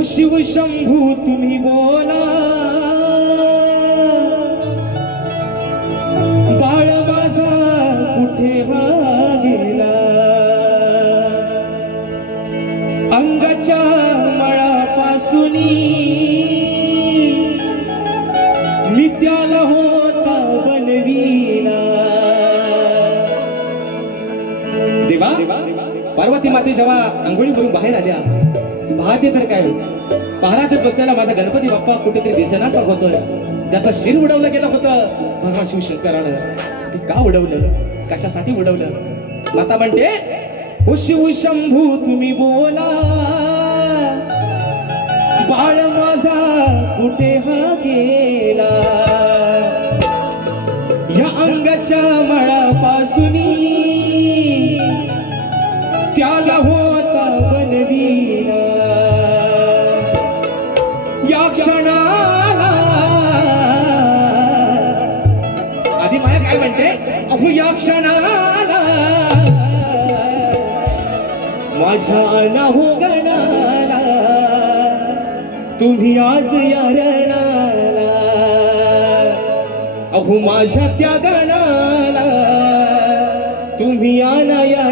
हो शिव शंभू तुम्ही बोला, बाळ माझा कुठे हा गेला, अंगाच्या मळापासून मी त्याला होता बनवीना. देवा पार्वती माते जेव्हा आंघोळी करून बाहेर आल्या, पाहते तर काय पहारात बसलेला माझा गणपती बाप्पा कुठेतरी दिसेना सांगतोय. ज्याचा शिर उडवलं गेलं होतं भगवान शिवशंकरानं, ते का उडवलं, कशासाठी उडवलं. माता म्हणते हो शिव शंभू तुम्ही बोला, बाळ माझा कुठे हा गेला, या अंगाच्या मळापासून त्याला होता बनवीना. या क्षणाला आधी माया काय म्हणते, अहो या क्षणाला माझ्या नाहो गणाला तुम्ही आज या रणाला, अहो माझ्या त्या गणाला तुम्ही आना या